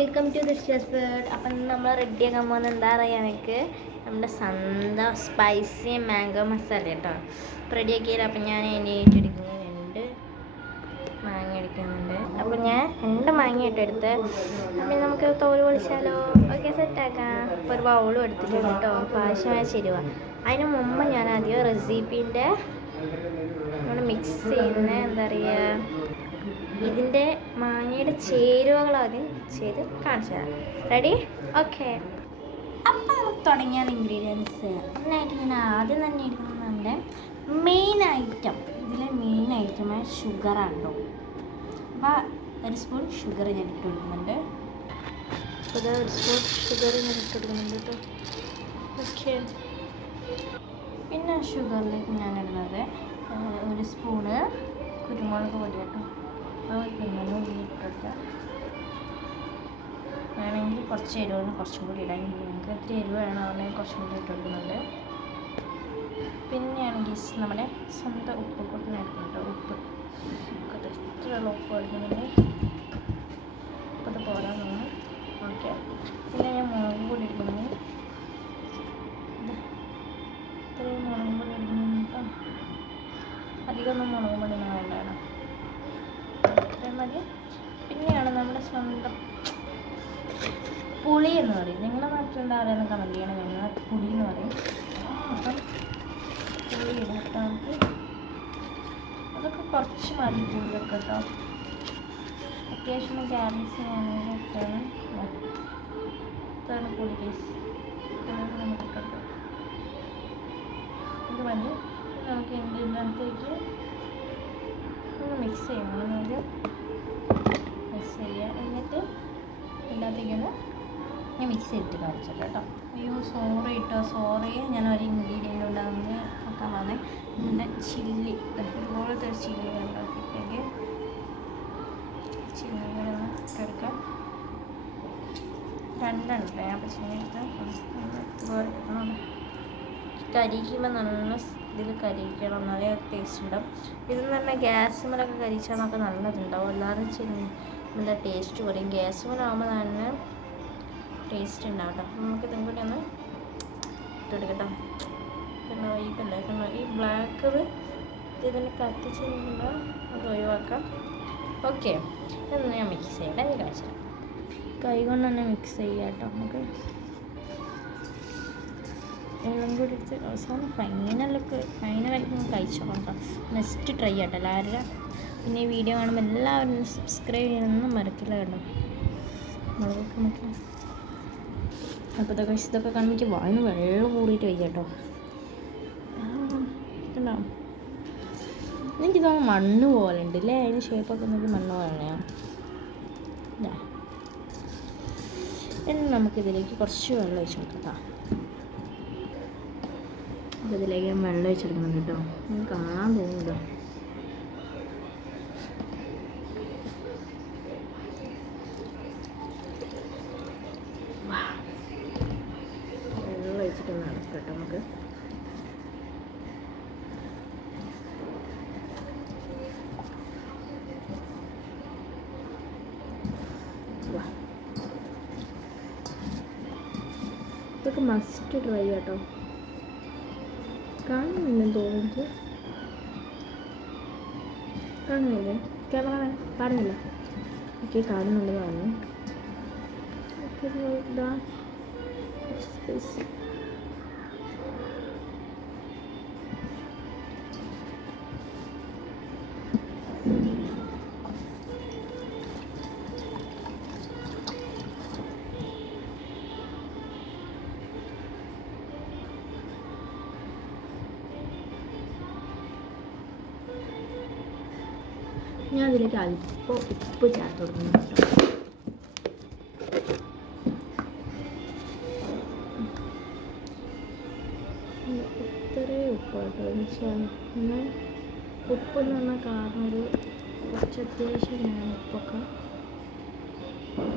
Welcome to this word. അപ്പം നമ്മൾ റെഡിയാക്കാൻ പോകുന്നത് എന്താ പറയുക, എനിക്ക് നമ്മുടെ സ്വന്തം സ്പൈസി മാംഗോ മസാല കേട്ടോ. അപ്പോൾ റെഡിയാക്കിയാൽ അപ്പം ഞാൻ എണ്ണീട്ടെടുക്കുന്നത് 2 മാങ്ങ എടുക്കുന്നുണ്ട്. അപ്പം ഞാൻ 2 മാങ്ങ ഇട്ടെടുത്ത് അപ്പം നമുക്ക് തോല് പൊളിച്ചാലോ. ഓക്കെ, സെറ്റാക്കാം. അപ്പോൾ ഒരു ബൗളും എടുത്തിട്ടുണ്ട് കേട്ടോ, ആവശ്യമായ ചേരുവ. അതിന് മുമ്പ് ഞാൻ ആദ്യം റെസിപ്പീൻ്റെ നമ്മൾ മിക്സ് ചെയ്യുന്ന എന്താ പറയുക, ഇതിൻ്റെ മാങ്ങയുടെ ചേരുവകൾ ആദ്യം ചെയ്ത് കാണിച്ചു തരാം. റെഡി? ഓക്കെ. അപ്പം നമുക്ക് തുടങ്ങിയാൽ ഇൻഗ്രീഡിയൻസ് ഒന്നായിട്ട് ഞാൻ ആദ്യം തന്നെ എടുക്കുന്നത് നമ്മുടെ മെയിൻ ഐറ്റം, ഇതിലെ മെയിൻ ഐറ്റമായ ഷുഗറാണ് കേട്ടോ. അപ്പോൾ 1 സ്പൂൺ ഷുഗർ ഞാൻ ഇട്ട് കൊടുക്കുന്നുണ്ട്. അപ്പോൾ 1 സ്പൂൺ ഷുഗർ ഞാൻ ഇട്ട് കൊടുക്കുന്നുണ്ട് കേട്ടോ. ഓക്കെ. പിന്നെ ഷുഗറിലേക്ക് ഞാൻ ഇടുന്നത് 1 സ്പൂണ് കുരുമുളക് പൊടി കേട്ടോ. ഇട്ടുകൊടുക്കുക. വേണമെങ്കിൽ കുറച്ച് എരിവിന് കുറച്ചും കൂടി ഇടാൻ, നിങ്ങൾക്ക് എത്ര എരിവ് വേണം അതുകൊണ്ട് കുറച്ചും കൂടി ഇട്ട് കൊടുക്കുന്നുണ്ട്. പിന്നെയാണെങ്കിൽ നമ്മുടെ സ്വന്തം ഉപ്പ് കൂട്ടി എടുക്കുന്നുണ്ട്. ഉപ്പ് ഇത്രയുള്ള ഉപ്പ് എടുക്കുന്നുണ്ട്. ഉപ്പത് പോരാൻ തോന്നുന്നു. ഓക്കെ. പിന്നെ ഞാൻ മുളക് പൊടി എടുക്കുന്നു. ഇത്രയും മുളക് പൊടി എടുക്കുന്നുണ്ട് കേട്ടോ. അധികമൊന്നും മുളക് പൊടി ഒന്നും വേണ്ടാണ്, ഇത്രയും മതി. പിന്നെയാണ് നമ്മുടെ സ്വന്തം പുളി എന്ന് പറയും. നിങ്ങളുടെ നാട്ടിൽ എന്താ പറയുക കമൻറ്റ് ചെയ്യണം. ഞങ്ങൾ പുളി എന്ന് പറയും. അപ്പം പുളി ഇടാം നമുക്ക്. അതൊക്കെ കുറച്ച് മതി പുളിയൊക്കെ കേട്ടോ. അത്യാവശ്യം ക്യാരറ്റ്സ് ഞാനൊക്കെ ഇട്ടാണ്. ഇതാണ് പുളി പീസ് നമുക്ക് ഇട്ടു. ഇത് മതി. നമുക്ക് ഇതിൻ്റെ അകത്തേക്ക് മിക്സ് ചെയ്യണം. ആദ്യം മിക്സ് ചെയ്യുക. എന്നിട്ട് ഇതിനകത്തേക്കൊന്ന് ഞാൻ മിക്സ് ചെയ്തിട്ട് കാണിച്ചിട്ട് കേട്ടോ. അയ്യോ സോറി കേട്ടോ, സോറി. ഞാൻ ഒരു ഇൻഗ്രീഡിയൻ്റ് ഉണ്ടാകുന്നത് നോക്കാൻ വന്നേ. ഇതിൻ്റെ ചില്ലി, ഇതുപോലത്തെ ഒരു ചില്ലി ഉണ്ടാക്കിയിട്ടേക്ക് ചില്ലികളൊന്ന് ഇട്ടെടുക്കാം. 2 ഉണ്ട്. ഞാൻ അപ്പോൾ ചില്ലി എടുത്ത് കരിക്കുമ്പോൾ നല്ല ഇതിൽ കരിക്കണം, എന്നാലേ ടേസ്റ്റ് ഉണ്ടാവും. ഇതെന്ന് പറഞ്ഞാൽ ഗ്യാസുമേലൊക്കെ കരിച്ചാൽ നമുക്ക് നല്ലതുണ്ടാവും. അല്ലാതെ എന്താ ടേസ്റ്റ് കുറയും. ഗ്യാസുമേലാകുമ്പോൾ തന്നെ ടേസ്റ്റ് ഉണ്ടാവും കേട്ടോ. നമുക്ക് ഇതും കൂടി ഒന്ന് ഇട്ടെടുക്കട്ടോ. പിന്നെ വൈകല്ലേ കണ്ടോ, ഈ ബ്ലാക്ക് ഇതിന് കത്തിച്ച് കഴിഞ്ഞാൽ അത് ഒഴിവാക്കാം. ഓക്കെ. ഇതൊന്ന് ഞാൻ മിക്സ് ചെയ്യട്ടെ, എനിക്ക് കാണിച്ചാൽ കൈ കൊണ്ട് തന്നെ മിക്സ് ചെയ്യാം കേട്ടോ. നമുക്ക് എല്ലാം കൂടി എടുത്ത് അവസാനം ഫൈനലായിട്ട് കഴിച്ചോളാം കേട്ടോ. നെക്സ്റ്റ് ട്രൈ ആട്ടോ എല്ലാവരും. പിന്നെ ഈ വീഡിയോ കാണുമ്പോൾ എല്ലാവരും സബ്സ്ക്രൈബ് ചെയ്യാനൊന്നും മറക്കില്ല കേട്ടോ. മുളകൊക്കെ നമുക്ക് അപ്പോൾ ഇതൊക്കെ കാണുമ്പോൾ വായിന്ന് വെള്ളം കൂടിയിട്ട് വയ്യ കേട്ടോ. ഉണ്ടാവും. എനിക്ക് തോന്നുന്നു മണ്ണ് പോലെ ഉണ്ട് അല്ലേ, അതിന് ഷേപ്പൊക്കെ നോക്കി മണ്ണ് പോലെയാണ്. ഇനി നമുക്കിതിലേക്ക് കുറച്ച് വെള്ളം ഒഴിച്ച് കൊടുക്കാം. അപ്പോൾ ഇതിലേക്ക് ഞാൻ വെള്ളം ഒഴിച്ചെടുക്കുന്നുണ്ട് കേട്ടോ. നിങ്ങൾക്ക് കാണാൻ തോന്നുന്നുണ്ടോ? വെള്ളം ഒഴിച്ചിട്ടൊന്ന് നടക്കാം കേട്ടോ. നമുക്ക് ഇതൊക്കെ മസ്റ്റ് ട്രൈ കേട്ടോ. കാണുന്നില്ലെന്ന് തോന്നുന്നു. കാണുന്നില്ലേ ക്യാമറമാൻ? കാണുന്നില്ല. ഓക്കെ, കാണുന്നുണ്ട് പറഞ്ഞു. ഇതാ സ്പേസ്. ഞാൻ അതിലേക്ക് അല്പം ഉപ്പ് ചേർത്ത് കൊടുക്കുന്നു കേട്ടോ. ഇത്രയും ഉപ്പ് കേട്ടോ. എന്നാൽ ഉപ്പെന്ന് പറഞ്ഞാൽ കാരണം കുറച്ച് അത്യാവശ്യം ഞാൻ ഉപ്പൊക്കെ